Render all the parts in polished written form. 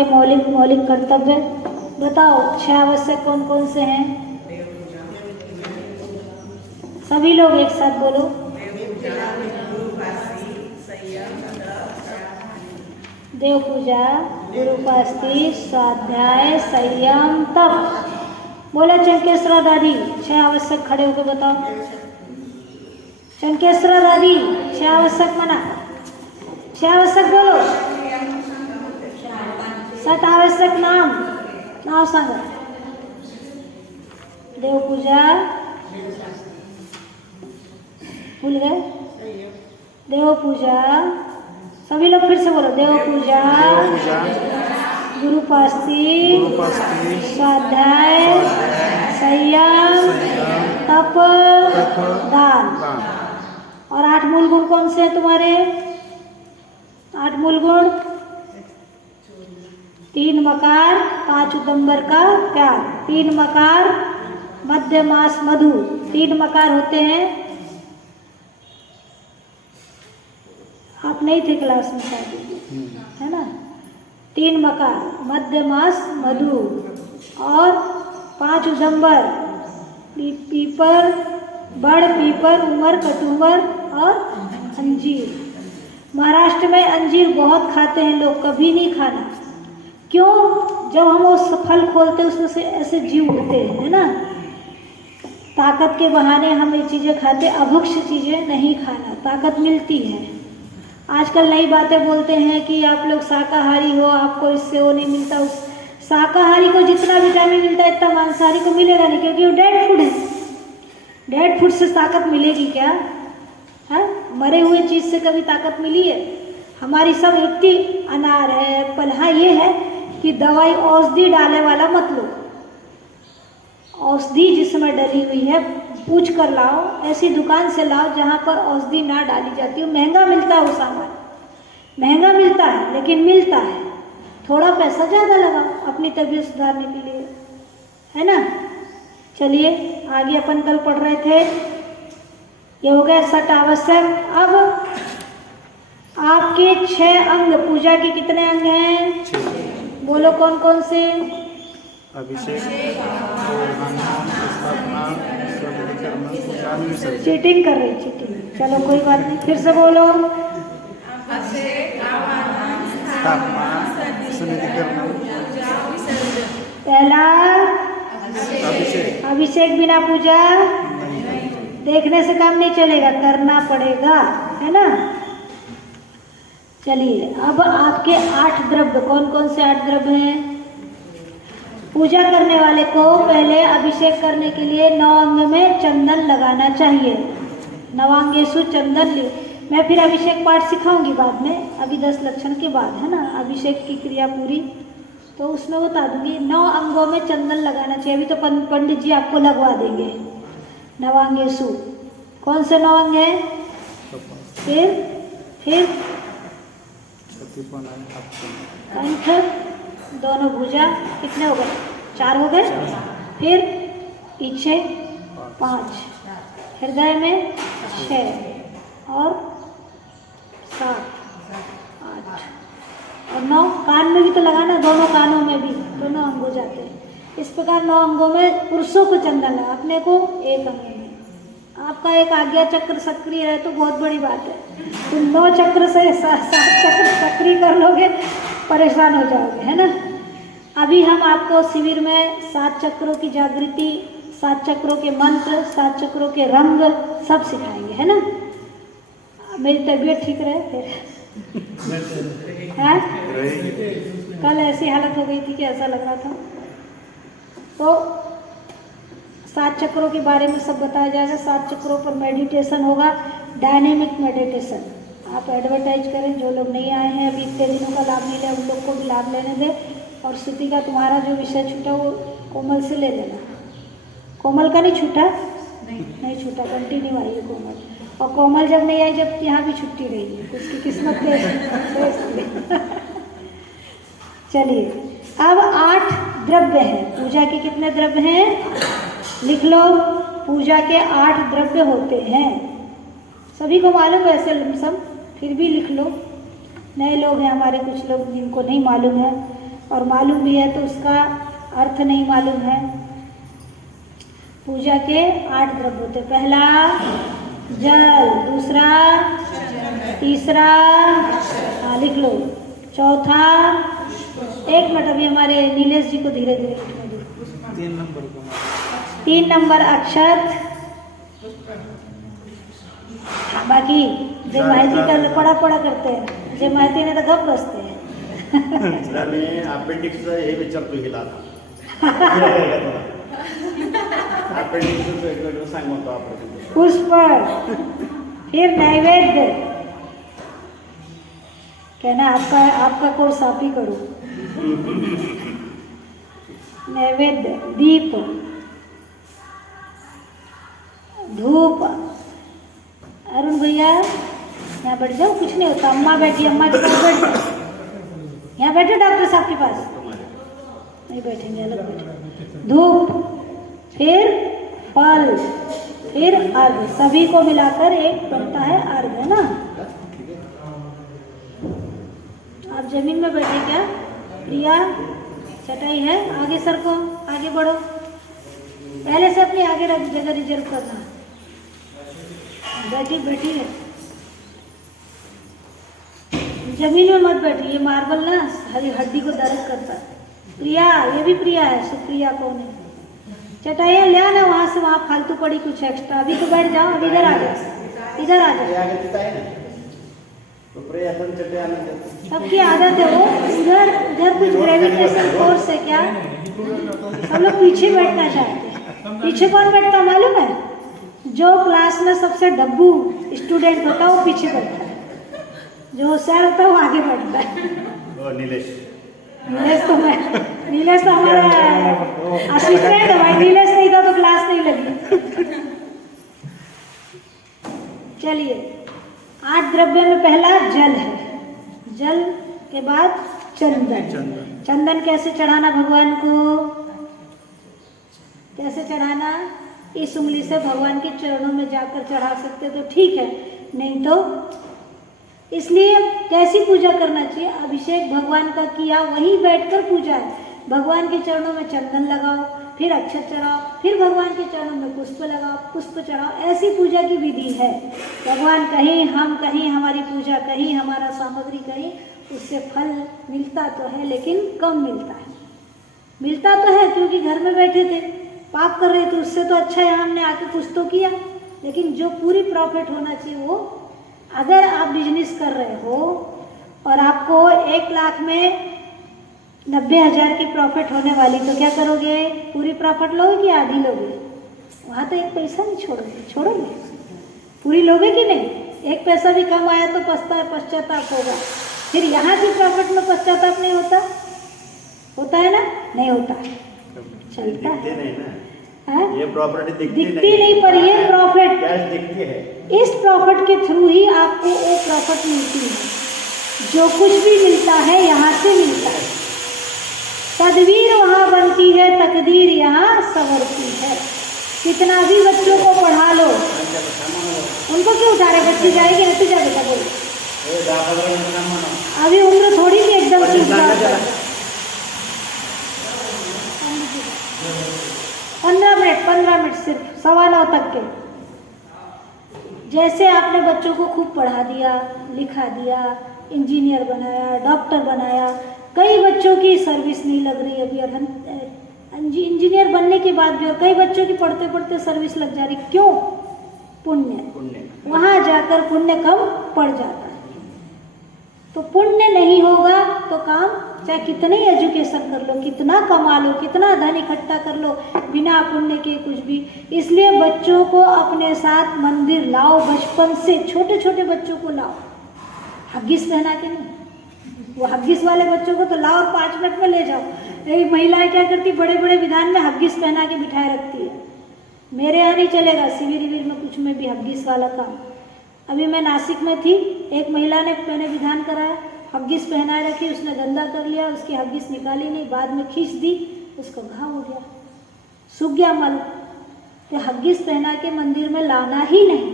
आपके मौलिक कर्तव्य बताओ। 6 आवश्यक कौन कौन से हैं? सभी लोग एक साथ बोलो। देव पूजा, गुरुपास्ति, स्वाध्याय, संयम, तप। बोला चंकेश्वरा दादी 6 आवश्यक, खड़े होकर बताओ। चंकेश्वरा दादी 6 आवश्यक मना, 6 आवश्यक बोलो। 7 आवश्यक नाव सांगा। देव पूजा, भूल गए? देव पूजा, सभी लोग फिर से बोलो। देव पूजा, गुरुपास्ति, स्वाध्याय, संयम, तप, दान। और 8 मूल गुण कौन से हैं तुम्हारे? 8 मूल गुण, 3 मकार, 5 उदंबर का प्यार, 3 मकार, मध्य मास मधु। 3 मकार होते हैं। आप नहीं थे क्लास में शायद, है ना? 3 मकार, मध्य मास मधु और 5 उदंबर, पीपर, बड़ पीपर, उमर, कटुमर और अंजीर। महाराष्ट्र में अंजीर बहुत खाते हैं लोग, कभी नहीं खाना। क्यों? जब हम वो फल खोलते हैं उसमें से ऐसे जीव उठते हैं, है ना? ताकत के बहाने हम ये चीज़ें खाते, अभक्ष्य चीज़ें नहीं खाना, ताकत मिलती है। आजकल नई बातें बोलते हैं कि आप लोग शाकाहारी हो, आपको इससे वो नहीं मिलता। उस शाकाहारी को जितना विटामिन मिलता है इतना मांसाहारी को मिलेगा नहीं, क्योंकि वो डेड फूड है। डेड फूड से ताकत मिलेगी क्या? है? मरे हुए चीज़ से कभी ताकत मिली है? हमारी सब इतनी, अनार है, एप्पल। हाँ, ये है कि दवाई औषधि डालने वाला मत लो। औषधि जिसमें डली हुई है पूछ कर लाओ, ऐसी दुकान से लाओ जहाँ पर औषधि ना डाली जाती हो। महंगा मिलता है वो सामान, महंगा मिलता है लेकिन मिलता है। थोड़ा पैसा ज़्यादा लगाओ अपनी तबीयत सुधारने के लिए, है ना? चलिए आगे अपन कल पढ़ रहे थे, ये हो गया 6 आवश्यक। अब आपके 6 अंग, पूजा के कितने अंग हैं? 6। बोलो कौन कौन से? अभिषेक, चीटिंग कर रही, चीटिंग। चलो कोई बात नहीं, फिर से बोलो। पहला अभिषेक, बिना पूजा देखने से काम नहीं चलेगा, करना पड़ेगा, है ना? चलिए अब आपके 8 द्रव्य, कौन कौन से 8 द्रव्य हैं? पूजा करने वाले को पहले अभिषेक करने के लिए 9 अंग में चंदन लगाना चाहिए। नवांगेशु चंदन ले। मैं फिर अभिषेक पाठ सिखाऊंगी बाद में, अभी 10 लक्षण के बाद, है ना? अभिषेक की क्रिया पूरी तो उसमें बता दूंगी। 9 अंगों में चंदन लगाना चाहिए। अभी तो पंडित जी आपको लगवा देंगे। नवांगेशु कौन से 9 अंग हैं? फिर कंठ, दोनों भुजा, कितने हो गए? 4 हो गए। फिर पीछे 5, हृदय में 6 और 7, 8 और 9। कान में भी तो लगाना, दोनों कानों में भी, दोनों अंग हो जाते हैं। इस प्रकार 9 अंगों में पुरुषों को चंदन लगा, अपने को 1 अंग में। आपका एक आज्ञा चक्र सक्रिय है तो बहुत बड़ी बात है। तुम 9 चक्र से 7 चक्र सक्रिय कर लोगे, परेशान हो जाओगे, है ना? अभी हम आपको शिविर में 7 चक्रों की जागृति, 7 चक्रों के मंत्र, 7 चक्रों के रंग सब सिखाएंगे, है ना? मेरी तबीयत ठीक रहे फिर है? कल ऐसी हालत हो गई थी कि ऐसा लग रहा था। तो 7 चक्रों के बारे में सब बताया जाएगा। 7 चक्रों पर मेडिटेशन होगा, डायनेमिक मेडिटेशन। आप एडवर्टाइज करें, जो लोग नहीं आए हैं अभी इतने दिनों का लाभ नहीं लिया, उन लोग को भी लाभ लेने दें। और श्रुति का तुम्हारा जो विषय छूटा वो कोमल से ले लेना। कोमल का नहीं छूटा? नहीं छूटा, कंटिन्यू आई है कोमल। और कोमल जब नहीं आई, जब यहाँ भी छुट्टी रही है, उसकी किस्मत के चलिए अब 8 द्रव्य हैं। पूजा के कितने द्रव्य हैं? लिख लो। पूजा के 8 द्रव्य होते हैं। सभी को मालूम है ऐसे लमसम, फिर भी लिख लो। नए लोग हैं हमारे कुछ लोग जिनको नहीं मालूम है। और मालूम भी है तो उसका अर्थ नहीं मालूम है। पूजा के 8 द्रव्य होते, पहला जल, दूसरा, तीसरा, हाँ लिख लो, चौथा, एक मिनट अभी हमारे नीलेश जी को धीरे धीरे लिखने दो। 3 नंबर अक्षत, बाकी जो माहिती का पड़ा करते हैं, जो माहिती नाही तर गप बसते हैं। मी अपेंडिक्सचं हे विचारतो हिला अपेंडिक्सचं सांगतो आपण। पुष्प, फिर नैवेद्य, कहना आपका कोर्स आप ही करो। नैवेद्य, दीप, धूप। अरुण भैया यहाँ बैठ जाओ, कुछ नहीं होता, अम्मा बैठी, अम्मा के पास बैठ जाओ। यहाँ बैठे डॉक्टर साहब के पास, नहीं बैठेंगे, अलग बैठे। धूप, फिर फल, फिर अर्घ, सभी को मिलाकर एक बनता है अर्घ, है ना। आप जमीन में बैठे क्या प्रिया? चटाई है, आगे सर को, आगे बढ़ो, पहले से अपनी आगे जगह रिजर्व करना। बैठी बैठी है, जमीन में मत बैठी, ये मार्बल ना हड्डी को दर्द करता है। प्रिया, ये भी प्रिया है, सुप्रिया कौन है? चटाइयाँ ले आना वहाँ से, वहाँ फालतू पड़ी कुछ एक्स्ट्रा, अभी तो बैठ जाओ, अब इधर आ जाओ, इधर आ जाओ। सबकी आदत है वो, उधर कुछ ग्रेविटेशन फोर्स है क्या? सब लोग पीछे बैठना चाहते हैं। पीछे कौन बैठता मालूम है? जो क्लास में सबसे डब्बू स्टूडेंट होता है वो पीछे बैठता है, जो होशियार होता है वो आगे बैठता है। नीलेश तो हमारा असिस्टेंट है भाई, नीलेश नहीं था तो क्लास नहीं लगी। चलिए, 8 द्रव्य में पहला जल है, जल के बाद चंदन। चंदन कैसे चढ़ाना भगवान को? कैसे चढ़ाना? इस उंगली से भगवान के चरणों में जाकर चढ़ा सकते तो ठीक है, नहीं तो इसलिए कैसी पूजा करना चाहिए? अभिषेक भगवान का किया, वहीं बैठकर पूजा है। भगवान के चरणों में चंदन लगाओ, फिर अक्षत चढ़ाओ, फिर भगवान के चरणों में पुष्प लगाओ, पुष्प चढ़ाओ, ऐसी पूजा की विधि है। भगवान कहीं, हम कहीं, हमारी पूजा कहीं, हमारा सामग्री कहीं, उससे फल मिलता तो है लेकिन कम मिलता है। मिलता तो है क्योंकि घर में बैठे थे, पाप कर रहे थे, उससे तो अच्छा है हमने आके कुछ तो किया। लेकिन जो पूरी प्रॉफिट होना चाहिए वो, अगर आप बिजनेस कर रहे हो और आपको 1 लाख में 90,000 की प्रॉफिट होने वाली, तो क्या करोगे? पूरी प्रॉफिट लोगे कि आधी लोगे? वहाँ तो एक पैसा नहीं छोड़ोगे, पूरी लोगे कि नहीं? एक पैसा भी कम आया तो पश्चाताप होगा। फिर यहाँ की प्रॉफिट में पश्चाताप नहीं होता है ना? नहीं होता, चलता है। ये प्रॉपर्टी दिखती नहीं, पर ये प्रॉफिट दिखती है। इस प्रॉफिट के थ्रू ही आपको वो प्रॉफिट मिलती है। जो कुछ भी मिलता है यहाँ से मिलता है। तदबीर वहाँ बनती है, तकदीर यहाँ संवरती है। कितना भी बच्चों को पढ़ा लो, उनको क्यों उठा रहे? बच्चे जाएंगे ना, तुझा बेटा बोल, अभी उम्र थोड़ी सी एकदम सीख जाओ। 15 मिनट सिर्फ, 9:15 तक के। जैसे आपने बच्चों को खूब पढ़ा दिया, लिखा दिया, इंजीनियर बनाया, डॉक्टर बनाया, कई बच्चों की सर्विस नहीं लग रही अभी, इंजीनियर बनने के बाद भी, और कई बच्चों की पढ़ते पढ़ते सर्विस लग जा रही, क्यों? पुण्य। वहाँ जाकर पुण्य कम पड़ जाता है। तो पुण्य नहीं होगा तो काम, चाहे कितने ही एजुकेशन कर लो, कितना कमा लो, कितना धन इकट्ठा कर लो, बिना पुण्य के कुछ भी। इसलिए बच्चों को अपने साथ मंदिर लाओ, बचपन से छोटे छोटे बच्चों को लाओ, हग्गिस पहना के नहीं। वो हग्गिस वाले बच्चों को तो लाओ और 5 मिनट में ले जाओ। एक महिलाएं क्या करती, बड़े बड़े विधान में हग्गिस पहना के बिठाए रखती है। मेरे यहाँ नहीं चलेगा, शिविर में कुछ में भी हग्गिस वाला काम। अभी मैं नासिक में थी, एक महिला ने, मैंने विधान कराया, हग्गिस पहनाए रखी, उसने गंदा कर लिया, उसकी हग्गिस निकाली नहीं, बाद में खींच दी, उसको घाव हो गया, सूख गया मल। तो हग्गिस पहना के मंदिर में लाना ही नहीं।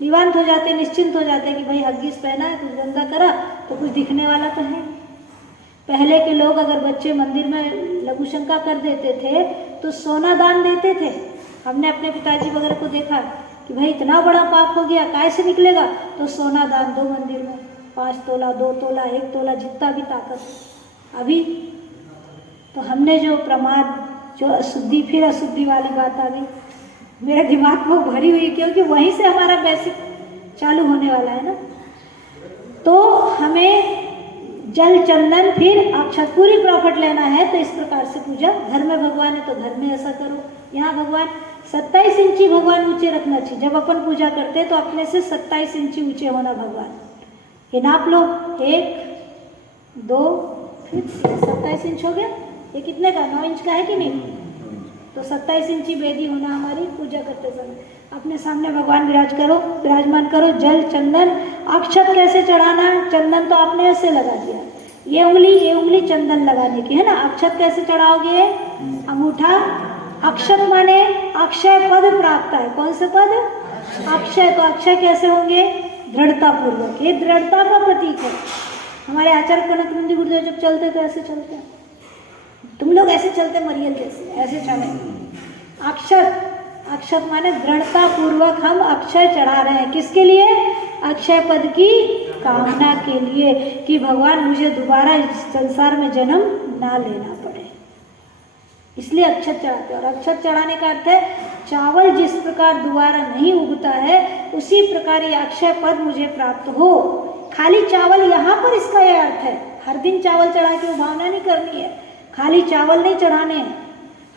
निवांत हो जाते, निश्चिंत हो जाते कि भाई हग्गिस पहना है, कुछ गंदा करा तो कुछ दिखने वाला तो है। पहले के लोग अगर बच्चे मंदिर में लघु शंका कर देते थे तो सोना दान देते थे। हमने अपने पिताजी वगैरह को देखा कि भाई इतना बड़ा पाप हो गया, काय से निकलेगा, तो सोना दान दो मंदिर में, 5 तोला, 2 तोला, 1 तोला, जितना भी ताकत। अभी तो हमने जो प्रमाद, जो अशुद्धि, फिर अशुद्धि वाली बात आ गई, मेरे दिमाग में भरी हुई, क्योंकि वहीं से हमारा बेसिक चालू होने वाला है ना। तो हमें जल चंदन फिर अक्षत पूरी प्रॉफिट लेना है, तो इस प्रकार से पूजा। घर में भगवान है तो घर में ऐसा करो। यहाँ भगवान 27 इंची भगवान ऊंचे रखना चाहिए। जब अपन पूजा करते हैं तो अपने से 27 इंची ऊंचे होना भगवान। ये नाप लो, 1, 2, फिर 27 इंच हो गया। ये कितने का, 9 इंच का है कि नहीं? तो 27 इंची वेदी होना हमारी पूजा करते समय। अपने सामने भगवान विराजमान करो। जल चंदन अक्षत कैसे चढ़ाना, चंदन तो आपने ऐसे लगा दिया, ये उंगली चंदन लगाने की है ना। अक्षत कैसे चढ़ाओगे, अंगूठा। अक्षत माने अक्षय पद प्राप्त है। कौन से पद, अक्षय। तो अक्षय कैसे होंगे, दृढ़ता पूर्वक। ये दृढ़ता का प्रतीक है। हमारे आचार्य कनकनंदी गुरुदेव जब चलते तो ऐसे चलते हैं, तुम लोग ऐसे चलते मरियल जैसे, ऐसे चले। अक्षत माने दृढ़ता पूर्वक हम अक्षय चढ़ा रहे हैं। किसके लिए, अक्षय पद की कामना के लिए, कि भगवान मुझे दोबारा इस संसार में जन्म ना लेना पड़े, इसलिए अक्षत चढ़ाते हैं। और अक्षत चढ़ाने का अर्थ है चावल जिस प्रकार दोबारा नहीं उगता है, उसी प्रकार ये अक्षय पद मुझे प्राप्त हो। खाली चावल, यहाँ पर इसका यह अर्थ है, हर दिन चावल चढ़ा के भावना नहीं करनी है। खाली चावल नहीं चढ़ाने हैं,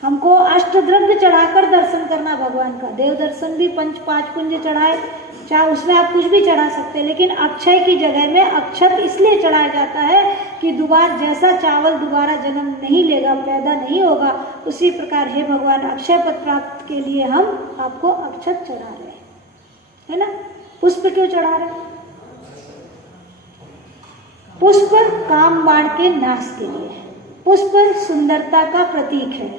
हमको अष्टद्रव्य चढ़ाकर दर्शन करना भगवान का। देव दर्शन भी 5 पुंज चढ़ाए, चाहे उसमें आप कुछ भी चढ़ा सकते हैं, लेकिन अक्षय की जगह में अक्षत इसलिए चढ़ाया जाता है कि दोबारा जैसा चावल दोबारा जन्म नहीं लेगा, पैदा नहीं होगा, उसी प्रकार हे भगवान अक्षय पद प्राप्त के लिए हम आपको अक्षत चढ़ा रहे हैं, है ना। पुष्प क्यों चढ़ा रहे हैं, पुष्प काम बाण के नाश के लिए। पुष्प सुंदरता का प्रतीक है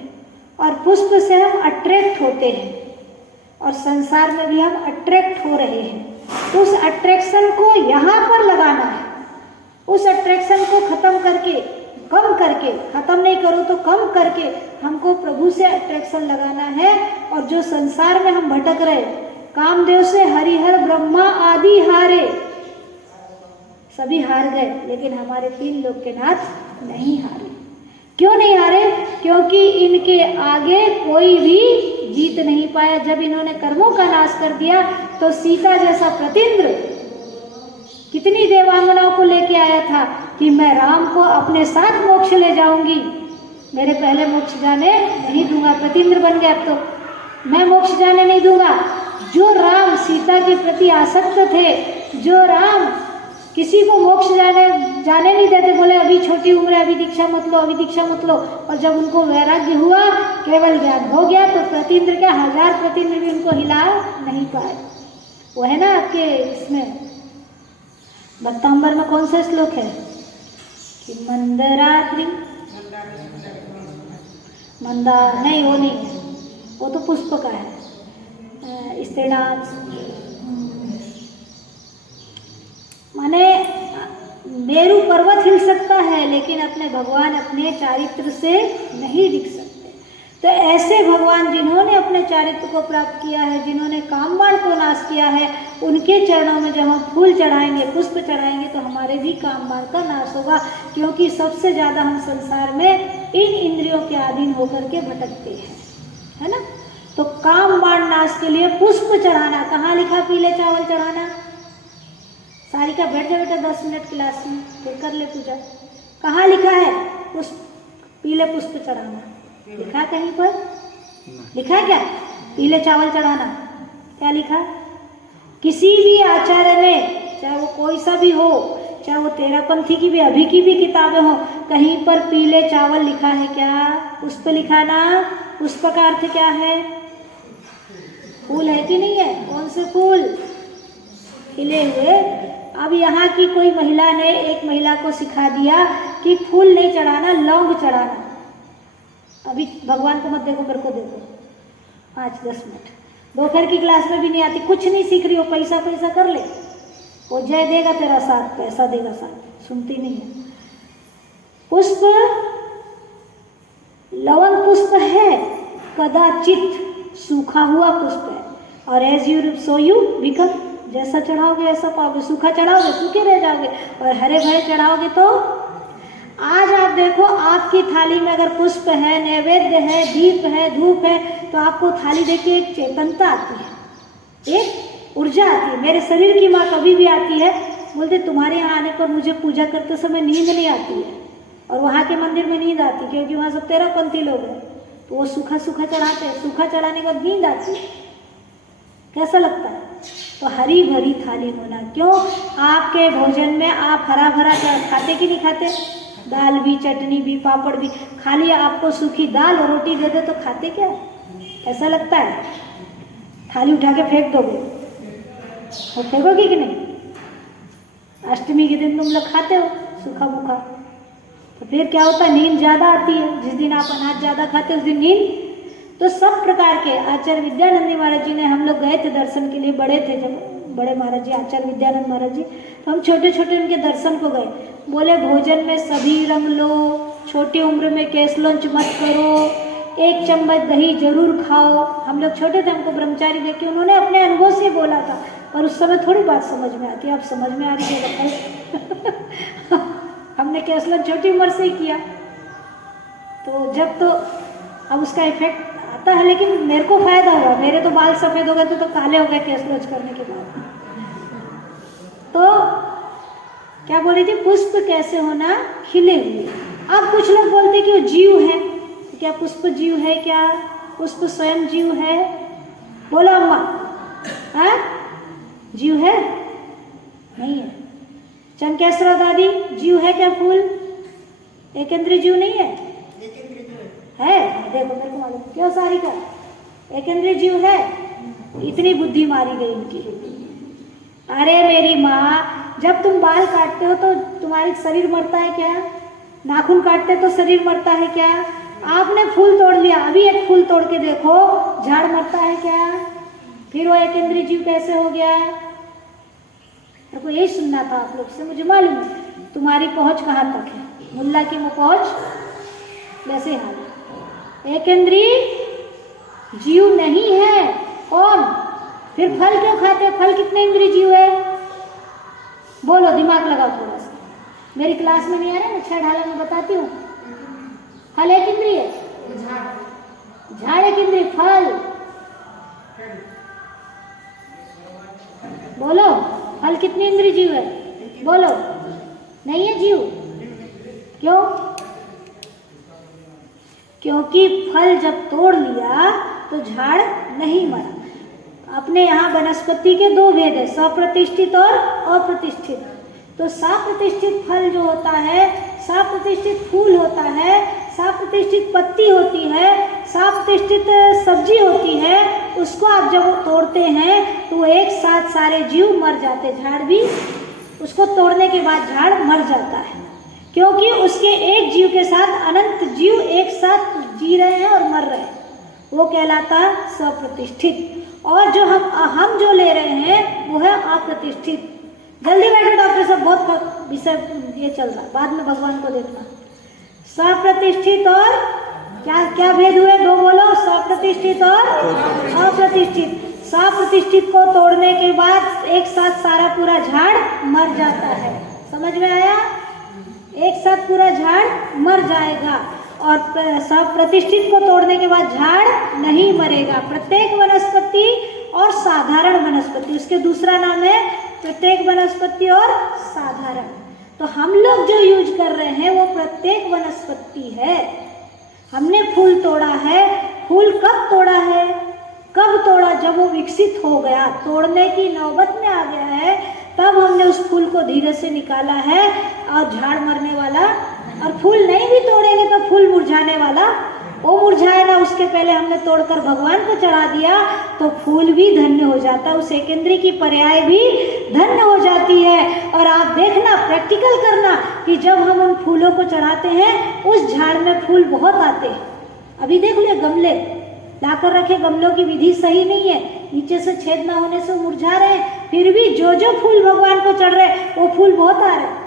और पुष्प से हम अट्रैक्ट होते हैं और संसार में भी हम अट्रैक्ट हो रहे हैं। तो उस अट्रैक्शन को यहाँ पर लगाना है। उस अट्रैक्शन को खत्म करके, कम करके, खत्म नहीं करो तो कम करके हमको प्रभु से अट्रैक्शन लगाना है। और जो संसार में हम भटक रहे, कामदेव से हरिहर ब्रह्मा आदि हारे, सभी हार गए, लेकिन हमारे 3 लोक के नाथ नहीं हारे। क्यों नहीं हारे, क्योंकि इनके आगे कोई भी जीत नहीं पाया। जब इन्होंने कर्मों का नाश कर दिया तो सीता जैसा प्रतींद्र कितनी देवांगनाओं को लेके आया था कि मैं राम को अपने साथ मोक्ष ले जाऊंगी, मेरे पहले मोक्ष जाने नहीं दूंगा। प्रतींद्र बन गया, अब तो मैं मोक्ष जाने नहीं दूंगा। जो राम सीता के प्रति आसक्त थे, जो राम किसी को मोक्ष जाने नहीं देते, बोले अभी छोटी उम्र है, अभी दीक्षा मत लो, अभी दीक्षा मत लो। और जब उनको वैराग्य हुआ, केवल ज्ञान हो गया, तो प्रतींद्र के 1000 प्रतींद्र भी उनको हिला नहीं पाए। वो है ना आपके इसमें 72 में कौन सा श्लोक है कि मंदराद्रि, मंदार नहीं, वो नहीं है, वो तो पुष्प का है। स्त्रीणाम माने मेरू पर्वत हिल सकता है, लेकिन अपने भगवान अपने चारित्र से नहीं दिख सकते। तो ऐसे भगवान जिन्होंने अपने चारित्र को प्राप्त किया है, जिन्होंने कामबाण को नाश किया है, उनके चरणों में जब हम फूल चढ़ाएंगे, पुष्प चढ़ाएंगे, तो हमारे भी कामबाण का नाश होगा। क्योंकि सबसे ज़्यादा हम संसार में इन इंद्रियों के अधीन होकर के भटकते हैं, है ना। तो कामबाण नाश के लिए पुष्प चढ़ाना, कहाँ लिखा पीले चावल चढ़ाना? सारिका बैठ जा बेटा 10 मिनट क्लास में, फिर कर ले पूजा। कहाँ लिखा है पुष्प, पीले पुष्प चढ़ाना? लिखा कहीं पर? लिखा है क्या पीले चावल चढ़ाना? क्या लिखा? किसी भी आचार्य ने, चाहे वो कोई सा भी हो, चाहे वो तेरापंथी की भी, अभी की भी किताबें हो, कहीं पर पीले चावल लिखा है क्या? पुष्प लिखा ना। पुष्प का अर्थ क्या है? फूल है कि नहीं है? कौन से फूल? खिले हुए। अब यहाँ की कोई महिला ने एक महिला को सिखा दिया कि फूल नहीं चढ़ाना, लौंग चढ़ाना। अभी भगवान को मत देखो, मेरे को देखो 5-10 मिनट। दोपहर की क्लास में भी नहीं आती, कुछ नहीं सीख रही हो, पैसा पैसा कर ले, वो जय देगा तेरा साथ, पैसा देगा साथ, सुनती नहीं है। पुष्प लवंग पुष्प है, कदाचित सूखा हुआ पुष्प है। और as you sow you become, जैसा चढ़ाओगे ऐसा पाओगे। सूखा चढ़ाओगे सूखे रह जाओगे, और हरे भरे चढ़ाओगे तो आज आप देखो आपकी थाली में अगर पुष्प है, नैवेद्य है, दीप है, धूप है, तो आपको थाली देख के एक चेतनता आती है, एक ऊर्जा आती है। मेरे शरीर की माँ कभी भी आती है, बोलते तुम्हारे यहाँ आने पर मुझे पूजा करते समय नींद नहीं आती है, और वहाँ के मंदिर में नींद आती है क्योंकि वहाँ सब 13पंथी लोग हैं, तो वो सूखा सूखा चढ़ाते हैं, सूखा चढ़ाने के बाद नींद आती है। कैसा लगता है? तो हरी भरी थाली होना। क्यों? आपके भोजन में आप हरा भरा खाते कि नहीं खाते? दाल भी, चटनी भी, पापड़ भी। खाली आपको सूखी दाल और रोटी दे दे तो खाते क्या? ऐसा लगता है? थाली उठा के फेंक दोगे, वो फेंकोगे कि नहीं? अष्टमी के दिन तुम लोग खाते हो सूखा मूखा, तो फिर क्या होता है? नींद ज़्यादा आती है। जिस दिन आप अनाज ज़्यादा खाते उस दिन नींद। तो सब प्रकार के आचार्य विद्यानंद महाराज जी ने, हम लोग गए थे दर्शन के लिए, बड़े थे जब, बड़े महाराज जी आचार्य विद्यानंद महाराज जी, तो हम छोटे छोटे उनके दर्शन को गए। बोले भोजन में सभी रंग लो, छोटी उम्र में केस लॉन्च मत करो, 1 चम्मच दही जरूर खाओ। हम लोग छोटे थे, हमको ब्रह्मचारी देख के उन्होंने अपने अनुभव से बोला था, पर उस समय थोड़ी बात समझ में आती है। अब समझ में आ रही है। हमने केस लॉन्च छोटी उम्र से ही किया, तो जब तो अब उसका इफेक्ट आता है, लेकिन मेरे को फायदा हुआ। मेरे तो बाल सफ़ेद हो गए तो काले हो गए केस लॉन्च करने के बाद। तो क्या बोली थी? पुष्प कैसे होना? खिले हुए। अब कुछ लोग बोलते कि वो जीव है, तो क्या पुष्प जीव है? क्या पुष्प स्वयं जीव है? बोलो अम्मा, हाँ जीव है? नहीं है। चंकेश्वरा दादी, जीव है क्या फूल? एकेंद्रीय जीव नहीं है? है, देखो मेरे को मालूम। क्यों सारिका? एकेंद्रीय जीव है। इतनी बुद्धि मारी गई इनकी। अरे मेरी माँ, जब तुम बाल काटते हो तो तुम्हारी शरीर मरता है क्या? नाखून काटते तो शरीर मरता है क्या? आपने फूल तोड़ लिया, अभी एक फूल तोड़ के देखो, झाड़ मरता है क्या? फिर वो एकेंद्रीय जीव कैसे हो गया? मेरे को यही सुनना था आप लोग से। मुझे मालूम है तुम्हारी पहुँच कहाँ तक है, मुल्ला की पहुँच वैसे हाल है। एकेंद्रीय जीव नहीं है। कौन? फिर फल क्यों खाते? फल कितने इंद्रिय जीव है? बोलो, दिमाग लगाओ थोड़ा सा। मेरी क्लास में नहीं आ रहा है, मैं 6 ढाला में बताती हूँ। फल एक इंद्रिय है, झाड़ एक इंद्रिय, फल बोलो, फल कितनी इंद्रिय जीव है? बोलो, नहीं है जीव। क्यों? क्योंकि फल जब तोड़ लिया तो झाड़ नहीं मरा। अपने यहाँ वनस्पति के 2 भेद है, सप्रतिष्ठित और अप्रतिष्ठित। तो सप्रतिष्ठित फल जो होता है, सप्रतिष्ठित फूल होता है, सप्रतिष्ठित पत्ती होती है, सप्रतिष्ठित सब्जी होती है, उसको आप जब तोड़ते हैं तो एक साथ सारे जीव मर जाते। झाड़ भी उसको तोड़ने के बाद झाड़ मर जाता है, क्योंकि उसके एक जीव के साथ अनंत जीव एक साथ जी रहे हैं और मर रहे हैं। वो कहलाता सप्रतिष्ठित। और जो हम जो ले रहे हैं वो है अप्रतिष्ठित। जल्दी बैठो डॉक्टर साहब, बहुत विषय ये चल रहा, बाद में भगवान को देखना। सप्रतिष्ठित और क्या भेद हुए? 2 बोलो, सप्रतिष्ठित और अप्रतिष्ठित। सप्रतिष्ठित को तोड़ने के बाद एक साथ सारा पूरा झाड़ मर जाता है। समझ में आया? एक साथ पूरा झाड़ मर जाएगा। और प्रतिष्ठित को तोड़ने के बाद झाड़ नहीं मरेगा। प्रत्येक वनस्पति और साधारण वनस्पति, उसके दूसरा नाम है प्रत्येक वनस्पति और साधारण। तो हम लोग जो यूज कर रहे हैं वो प्रत्येक वनस्पति है। हमने फूल तोड़ा है। फूल कब तोड़ा है? कब तोड़ा? जब वो विकसित हो गया, तोड़ने की नौबत में आ गया है, तब हमने उस फूल को धीरे से निकाला है। और झाड़ मरने वाला, और फूल नहीं भी तोड़ेंगे तो फूल मुरझाने वाला, वो मुरझाएगा। उसके पहले हमने तोड़कर भगवान को चढ़ा दिया तो फूल भी धन्य हो जाता है। उस एकेंद्रीय की पर्याय भी धन्य हो जाती है। और आप देखना, प्रैक्टिकल करना कि जब हम उन फूलों को चढ़ाते हैं उस झाड़ में फूल बहुत आते हैं। अभी देख ले, गमले लाकर रखे, गमलों की विधि सही नहीं है, नीचे से छेद ना होने से मुरझा रहे हैं, फिर भी जो जो फूल भगवान को चढ़ रहे वो फूल बहुत आ रहे हैं।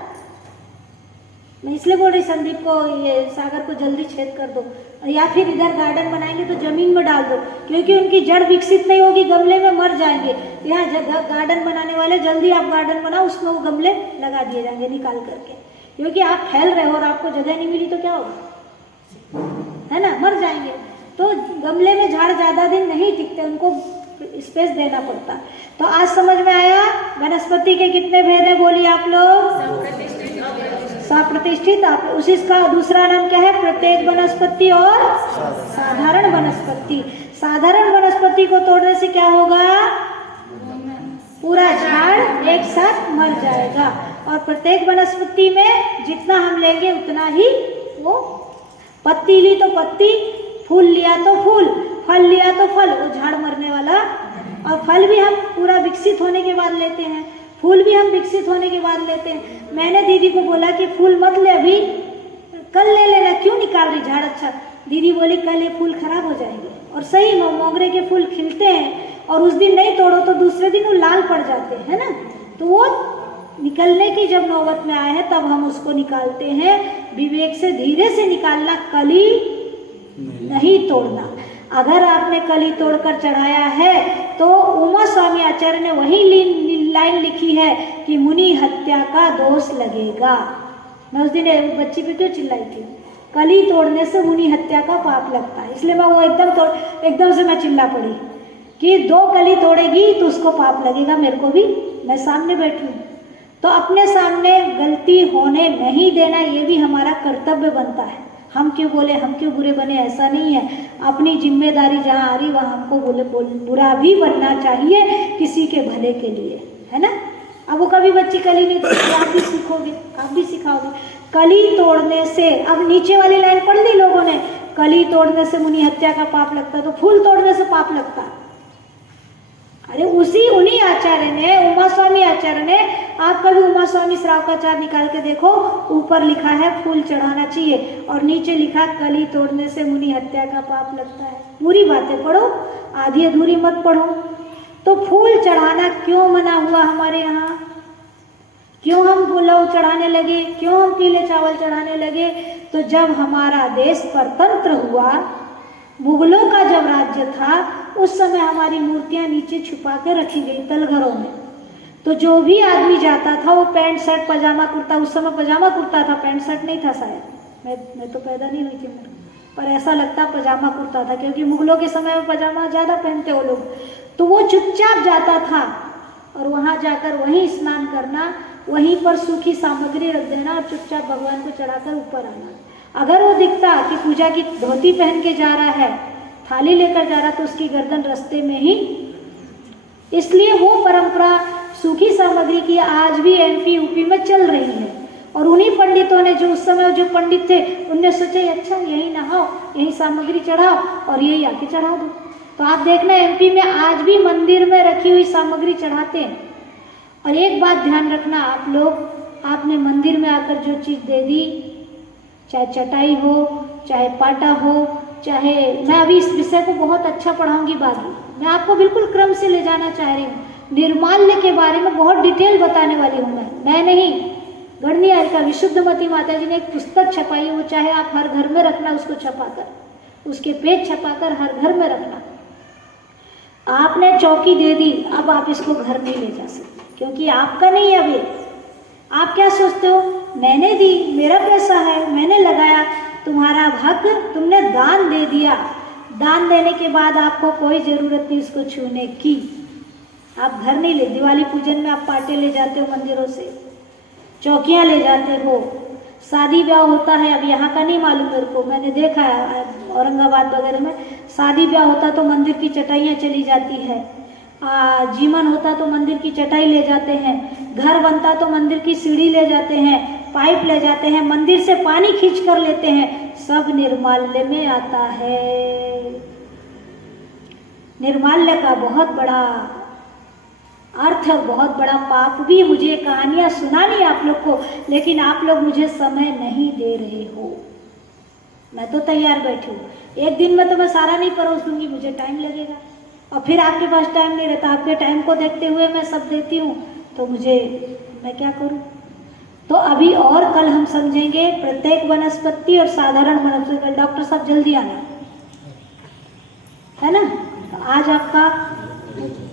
मैं इसलिए बोल रही संदीप को, ये सागर को जल्दी छेद कर दो, या फिर इधर गार्डन बनाएंगे तो जमीन में डाल दो, क्योंकि उनकी जड़ विकसित नहीं होगी, गमले में मर जाएंगे। यहाँ जगह गार्डन बनाने वाले जल्दी आप गार्डन बनाओ, उसमें वो गमले लगा दिए जाएंगे निकाल करके, क्योंकि आप फैल रहे हो और आपको जगह नहीं मिली तो क्या होगा, है ना, मर जाएंगे। तो गमले में झाड़ ज़्यादा दिन नहीं टिकते, उनको स्पेस देना पड़ता। तो आज समझ में आया वनस्पति के कितने भेद हैं, बोलिए आप लोग। सप्रतिष्ठित, आप उसी का दूसरा नाम क्या है, प्रत्येक वनस्पति और साधारण वनस्पति। साधारण वनस्पति को तोड़ने से क्या होगा, पूरा झाड़ एक साथ मर जाएगा, और प्रत्येक वनस्पति में जितना हम लेंगे उतना ही, वो पत्ती ली तो पत्ती, फूल लिया तो फूल, फल लिया तो फल, वो झाड़ मरने वाला। और फल भी हम पूरा विकसित होने के बाद लेते हैं, फूल भी हम विकसित होने के बाद लेते हैं। मैंने दीदी को बोला कि फूल मत ले अभी, कल ले लेना, क्यों निकाल रही झाड़, अच्छा। दीदी बोली कल ये फूल खराब हो जाएंगे, और सही मोगरे के फूल खिलते हैं और उस दिन नहीं तोड़ो तो दूसरे दिन वो लाल पड़ जाते हैं, है ना। तो वो निकलने की जब नौबत में आए हैं तब हम उसको निकालते हैं, विवेक से धीरे से निकालना, कली नहीं तोड़ना। अगर आपने कली तोड़कर चढ़ाया है तो उमा स्वामी आचार्य ने वही लाइन लिखी है कि मुनि हत्या का दोष लगेगा। मैं उस दिन बच्ची पे क्यों चिल्लाई थी, कली तोड़ने से मुनि हत्या का पाप लगता है, इसलिए मैं वो एकदम से मैं चिल्ला पड़ी कि 2 कली तोड़ेगी तो उसको पाप लगेगा, मेरे को भी, मैं सामने बैठी हूँ। तो अपने सामने गलती होने नहीं देना, ये भी हमारा कर्तव्य बनता है। हम क्यों बोले, हम क्यों बुरे बने, ऐसा नहीं है। अपनी जिम्मेदारी जहाँ आ रही वहाँ हमको बुरा भी बनना चाहिए किसी के भले के लिए, है ना। अब वो कभी बच्ची कली नहीं तोड़ती, आप भी सीखोगे, आप भी सिखाओगे। कली तोड़ने से, अब नीचे वाली लाइन पढ़ ली लोगों ने, कली तोड़ने से मुनि हत्या का पाप लगता, तो फूल तोड़ने से पाप लगता। अरे उन्हीं आचार्य ने, उमा स्वामी आचार्य ने, आप कभी उमा स्वामी श्रावकाचार्य निकाल के देखो, ऊपर लिखा है फूल चढ़ाना चाहिए और नीचे लिखा कली तोड़ने से मुनि हत्या का पाप लगता है। पूरी बातें पढ़ो, आधी अधूरी मत पढ़ो। तो फूल चढ़ाना क्यों मना हुआ हमारे यहाँ, क्यों हम पुलाव चढ़ाने लगे, क्यों हम पीले चावल चढ़ाने लगे, तो जब हमारा देश परतंत्र हुआ, मुगलों का जब राज्य था, उस समय हमारी मूर्तियां नीचे छुपा के रखी गई तलघरों में। तो जो भी आदमी जाता था वो पैंट शर्ट पजामा कुर्ता, उस समय पजामा कुर्ता था, पैंट शर्ट नहीं था शायद, मैं तो पैदा नहीं हुई थी, पर ऐसा लगता पजामा कुर्ता था, क्योंकि मुगलों के समय में पजामा ज़्यादा पहनते वो लोग। तो वो चुपचाप जाता था और वहाँ जाकर वहीं स्नान करना, वहीं पर सूखी सामग्री रख देना और चुपचाप भगवान को चढ़ाकर ऊपर आना। अगर वो दिखता कि पूजा की धोती पहन के जा रहा है, थाली लेकर जा रहा, तो उसकी गर्दन रास्ते में ही। इसलिए वो परंपरा सूखी सामग्री की आज भी एमपी यूपी में चल रही है। और उन्हीं पंडितों ने, जो उस समय जो पंडित थे, उनने सोचा अच्छा यही नहाओ, यही सामग्री चढ़ाओ और यही आके चढ़ा दो। तो आप देखना एमपी में आज भी मंदिर में रखी हुई सामग्री चढ़ाते हैं। और एक बात ध्यान रखना आप लोग, आपने मंदिर में आकर जो चीज़ दे दी, चाहे चटाई हो, चाहे पाटा हो, चाहे, मैं अभी इस विषय को बहुत अच्छा पढ़ाऊंगी बाकी, मैं आपको बिल्कुल क्रम से ले जाना चाह रही हूँ। निर्माल्य के बारे में बहुत डिटेल बताने वाली हूँ मैं नहीं, गणनीय का विशुद्धमती माता जी ने एक पुस्तक छपाई है, वो चाहे आप हर घर में रखना, उसको छपाकर, उसके पेज छपाकर हर घर में रखना। आपने चौकी दे दी, अब आप इसको घर नहीं ले जा सकते, क्योंकि आपका नहीं है अभी। आप क्या सोचते हो, मैंने दी, मेरा पैसा है, मैंने लगाया, तुम्हारा हक, तुमने दान दे दिया। दान देने के बाद आपको कोई ज़रूरत नहीं उसको छूने की। आप घर नहीं ले, दिवाली पूजन में आप पाटे ले जाते हो मंदिरों से, चौकियाँ ले जाते हो, शादी ब्याह होता है, अब यहाँ का नहीं मालूम मेरे को, मैंने देखा है औरंगाबाद वगैरह में शादी ब्याह होता तो मंदिर की चटाइयाँ चली जाती है, जीवन होता तो मंदिर की चटाई ले जाते हैं, घर बनता तो मंदिर की सीढ़ी ले जाते हैं, पाइप ले जाते हैं, मंदिर से पानी खींच कर लेते हैं, सब निर्माल्य में आता है। निर्माल्य का बहुत बड़ा अर्थ, बहुत बड़ा पाप भी। मुझे कहानियाँ सुनानी आप लोग को, लेकिन आप लोग मुझे समय नहीं दे रहे हो। मैं तो तैयार बैठी हूँ, एक दिन में तो मैं सारा नहीं परोस दूंगी, मुझे टाइम लगेगा, और फिर आपके पास टाइम नहीं रहता। आपके टाइम को देखते हुए मैं सब देती हूँ, तो मैं क्या करूँ। तो तो अभी और कल हम समझेंगे प्रत्येक वनस्पति और साधारण वनस्पति। डॉक्टर साहब जल्दी आना, है ना। तो आज आपका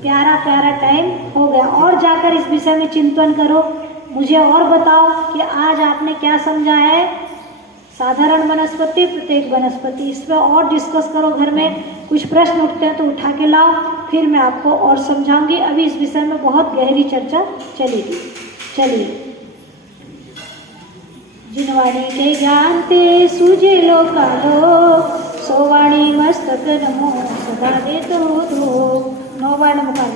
प्यारा प्यारा टाइम हो गया, और जाकर इस विषय में चिंतन करो, मुझे और बताओ कि आज आपने क्या समझा है। साधारण वनस्पति, प्रत्येक वनस्पति, इस पर और डिस्कस करो घर में। कुछ प्रश्न उठते हैं तो उठा के लाओ, फिर मैं आपको और समझाऊंगी। अभी इस विषय में बहुत गहरी चर्चा चलेगी। चलिए। जिनवाणी के ज्ञान ते सूझे लो कालो, सोवाणी मस्तक नमो सदा दे तो 9 बार नमो।